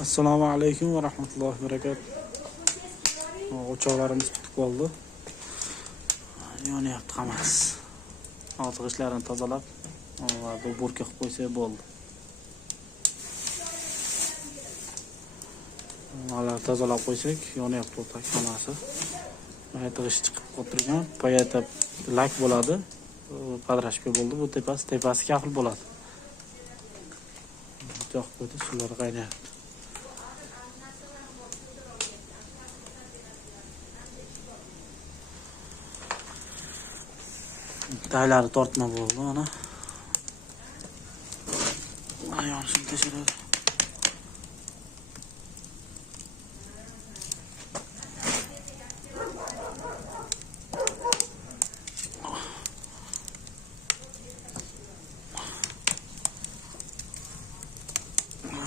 Assalomu alaykum va rahmatullohi va barakatuh. O'choqlarimiz bitib qoldi. Yonyapti hammasi. Hozir ishlarini tozalab, va burka qilib qo'ysa bo'ldi. Mana tozalab qo'ysak, yonyapti o'rtak hammasi. Aytig'ish chiqib qo'ytirgan, payata lak bo'ladi. Padrashka bo'ldi, bu tepasi kafil bo'ladi. Yo'q qo'ydi, suvlar qaynayapti. Taylari tortma bo'ldi, mana. Ayonishni tashiradi.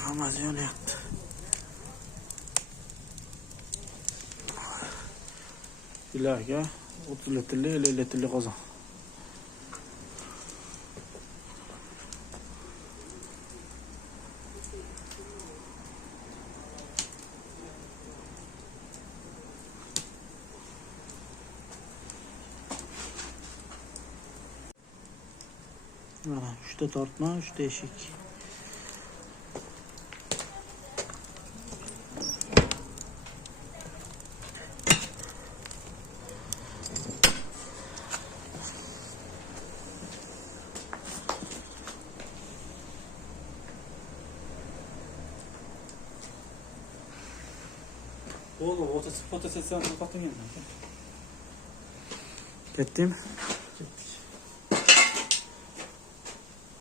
Hammasi yonyapti. Ilarga 30 litrli, 50 litrli qozon. Mana 3 ta tortma, 3 ta eshik. Oldu, fotosesyon kapatın yanına. Kettim.